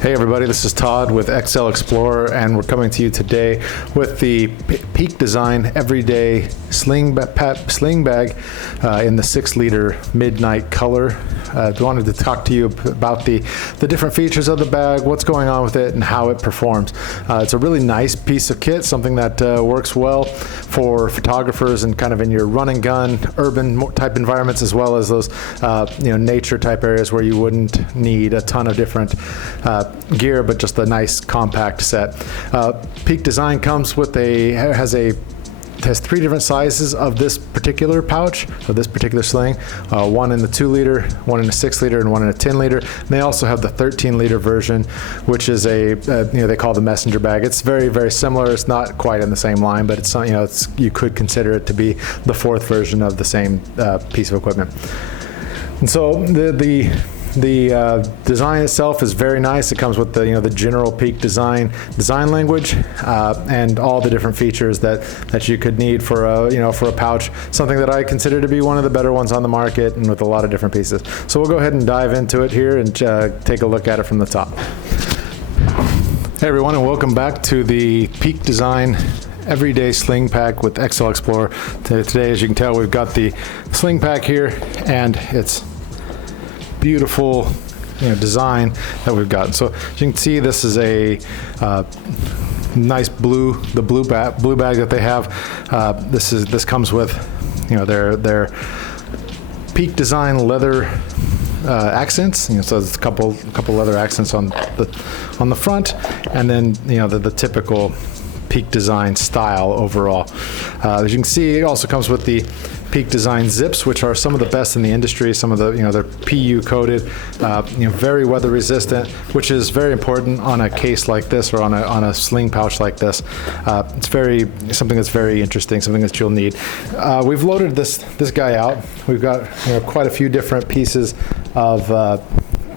Hey everybody, this is Todd with XL Explorer, and we're coming to you today with the Peak Design Everyday Sling bag in the 6-liter midnight color. I wanted to talk to you about the different features of the bag, what's going on with it, and how it performs. It's a really nice piece of kit, something that works well for photographers and kind of in your run and gun urban type environments, as well as those nature type areas where you wouldn't need a ton of different gear, but just a nice compact set. Peak Design comes with has 3 different sizes of this particular pouch, of this particular sling, one in the 2-liter, one in a 6-liter, and one in a 10-liter. And they also have the 13-liter version, which is they call the messenger bag. It's very, very similar. It's not quite in the same line, but you could consider it to be the 4th version of the same piece of equipment. And so the design itself is very nice. It comes with the general Peak design language and all the different features that you could need for a pouch. Something that I consider to be one of the better ones on the market, and with a lot of different pieces. So we'll go ahead and dive into it here and take a look at it from the top. Hey everyone, and welcome back to the Peak Design Everyday Sling Pack with XL Explorer. Today, as you can tell, we've got the sling pack here, and it's beautiful design that we've got. So as you can see, this is a nice blue bag that they have. This comes with their Peak Design leather accents. So there's a couple leather accents on the front, and then the typical Peak Design style overall. As you can see, it also comes with the Peak Design zips, which are some of the best in the industry. Some of they're PU coated, very weather resistant, which is very important on a case like this or on a sling pouch like this. It's something that's very interesting, something that you'll need. We've loaded this guy out. We've got quite a few different pieces of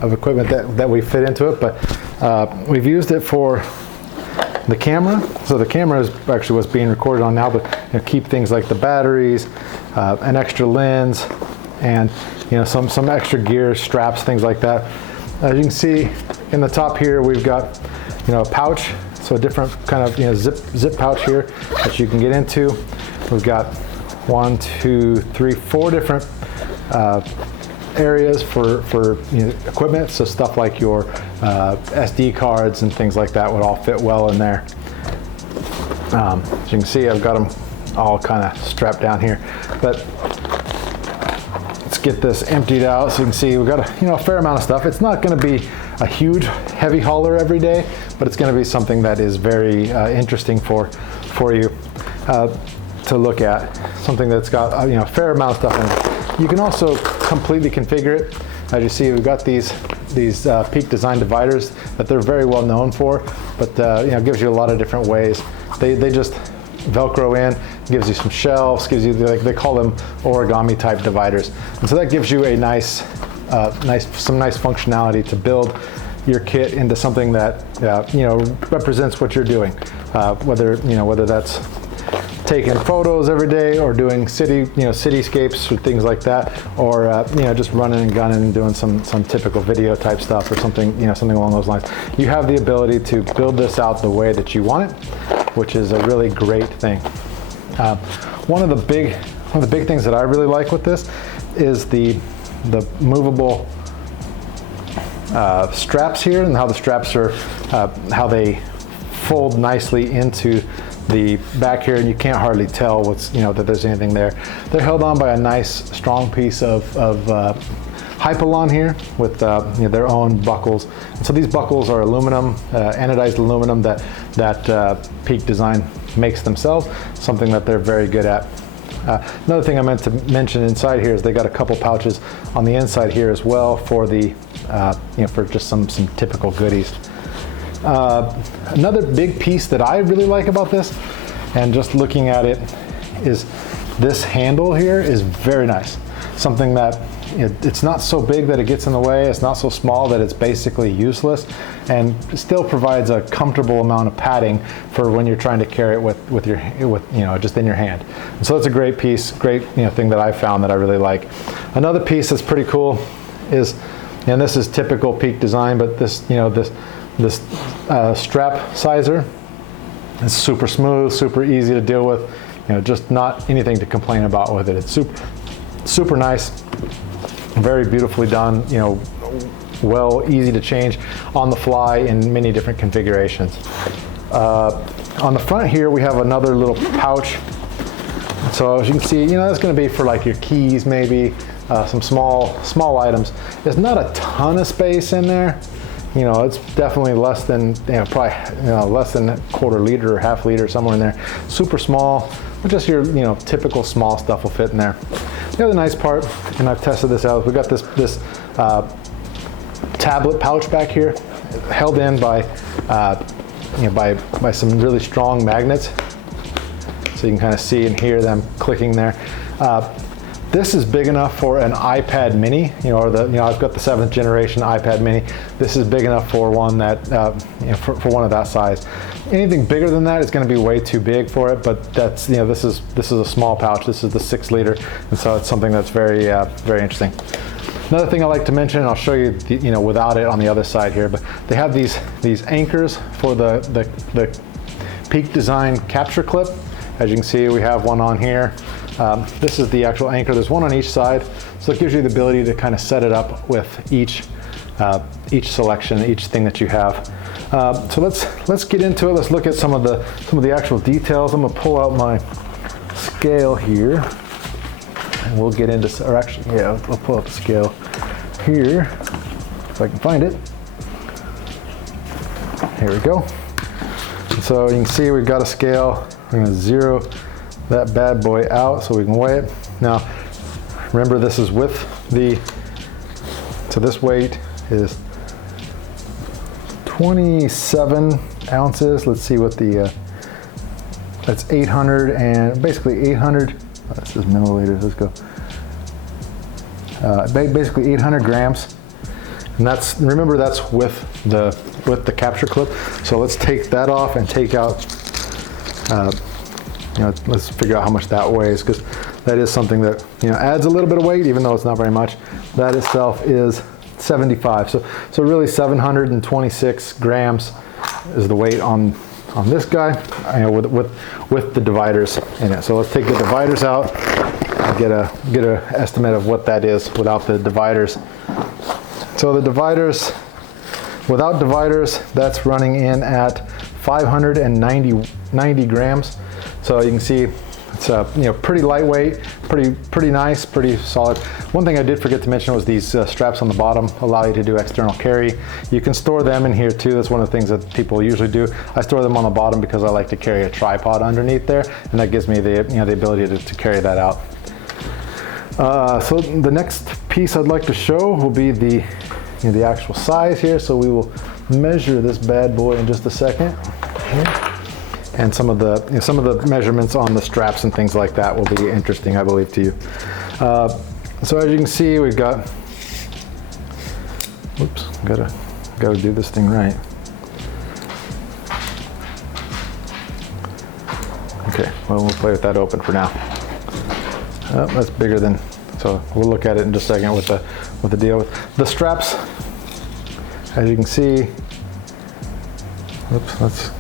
equipment that we fit into it, but we've used it for the camera. So the camera is actually what's being recorded on now, but keep things like the batteries, an extra lens, and some extra gear, straps, things like that. As you can see in the top here, we've got a pouch, so a different kind of zip pouch here that you can get into. We've got 1, 2, 3, 4 different areas for equipment, so stuff like your SD cards and things like that would all fit well in there. As you can see, I've got them all kind of strapped down here, but let's get this emptied out. So you can see we've got a fair amount of stuff. It's not going to be a huge heavy hauler every day, but it's going to be something that is very interesting for you to look at. Something that's got a fair amount of stuff in it. You can also completely configure it. As you see, we've got these Peak Design dividers that they're very well known for, but it gives you a lot of different ways. They just Velcro in, gives you some shelves, gives you they call them origami type dividers, and so that gives you a some nice functionality to build your kit into something that represents what you're doing, whether that's taking photos every day, or doing cityscapes or things like that, or just running and gunning and doing some typical video type stuff, or something along those lines. You have the ability to build this out the way that you want it, which is a really great thing. One of the big things that I really like with this is the movable straps here, and how the straps are how they fold nicely into the back here, and you can't hardly tell that there's anything there. They're held on by a nice strong piece of Hypalon here with their own buckles. And so these buckles are aluminum, anodized aluminum that Peak Design makes themselves, something that they're very good at. Another thing I meant to mention inside here is they got a couple pouches on the inside here as well for for just some typical goodies. Another big piece that I really like about this, and just looking at it, is this handle here is very nice. Something that it's not so big that it gets in the way, it's not so small that it's basically useless, and still provides a comfortable amount of padding for when you're trying to carry it with just in your hand. And so it's a great piece, great thing that I found that I really like. Another piece that's pretty cool is, and this is typical Peak Design, but this this strap sizer. It's super smooth, super easy to deal with. You know, just not anything to complain about with it. It's super nice, very beautifully done. You know, well, easy to change on the fly in many different configurations. On the front here, we have another little pouch. So as you can see, you know, that's going to be for like your keys, maybe some small items. There's not a ton of space in there. You know, it's definitely less than, you know, probably, you know, less than a quarter liter or half liter, somewhere in there. Super small, but just your, you know, typical small stuff will fit in there. The other nice part, and I've tested this out, we got this tablet pouch back here, held in by, you know, by some really strong magnets. So you can kind of see and hear them clicking there. This is big enough for an iPad mini, you know, or the, you know, I've got the 7th generation iPad mini. This is big enough for one that, you know, for one of that size. Anything bigger than that is going to be way too big for it, but that's, you know, this is a small pouch. This is the 6 liter, and so it's something that's very, very interesting. Another thing I like to mention, and I'll show you, you know, without it on the other side here, but they have these anchors for the Peak Design capture clip. As you can see, we have one on here. This is the actual anchor. There's one on each side, so it gives you the ability to kind of set it up with each selection, each thing that you have. So let's get into it. Let's look at some of the actual details. I'm gonna pull out my scale here, and we'll get into, or actually, yeah, I'll pull out the scale here if I can find it. Here we go. So you can see we've got a scale. We're going to zero that bad boy out so we can weigh it. Now, remember, this is with the, so this weight is 27 ounces. Let's see what the, that's 800 and basically 800, oh, this is milliliters, let's go. Basically 800 grams. And that's, remember, that's with the capture clip. So let's take that off and take out, you know, let's figure out how much that weighs, because that is something that, you know, adds a little bit of weight, even though it's not very much. That itself is 75. So really 726 grams is the weight on this guy, you know, with the dividers in it. So let's take the dividers out and get a estimate of what that is without the dividers. So the dividers, without dividers, that's running in at 590 grams. So you can see it's you know, pretty lightweight, pretty nice, pretty solid. One thing I did forget to mention was these straps on the bottom allow you to do external carry. You can store them in here too. That's one of the things that people usually do. I store them on the bottom because I like to carry a tripod underneath there, and that gives me the, you know, the ability to carry that out. So the next piece I'd like to show will be the, you know, the actual size here. So we will measure this bad boy in just a second here. And some of the, you know, some of the measurements on the straps and things like that will be interesting, I believe, to you. So as you can see, we've got, whoops, gotta do this thing right. Okay, well, we'll play with that open for now. Oh, that's bigger than, so we'll look at it in just a second with the deal with the straps. As you can see, oops, let's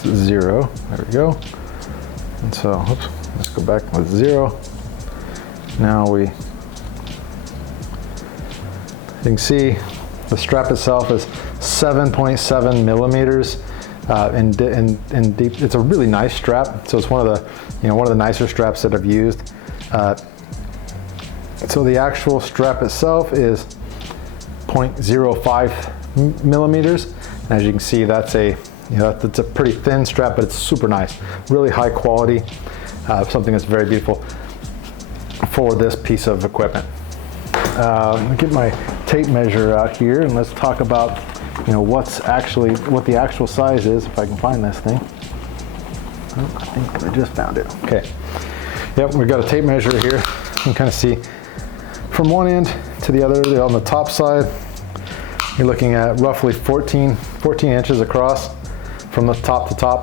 zero. There we go. And so, oops, let's go back with 0. Now you can see the strap itself is 7.7 millimeters in deep. It's a really nice strap. So it's one of the, you know, one of the nicer straps that I've used. So the actual strap itself is 0.05 millimeters. And as you can see, that's a, you know, it's a pretty thin strap, but it's super nice, really high quality, something that's very beautiful for this piece of equipment. Let me get my tape measure out here, and let's talk about, you know, what the actual size is, if I can find this thing. Oh, I think I just found it. Okay. Yep, we've got a tape measure here. You can kind of see from one end to the other. On the top side, you're looking at roughly 14 inches across from the top to top.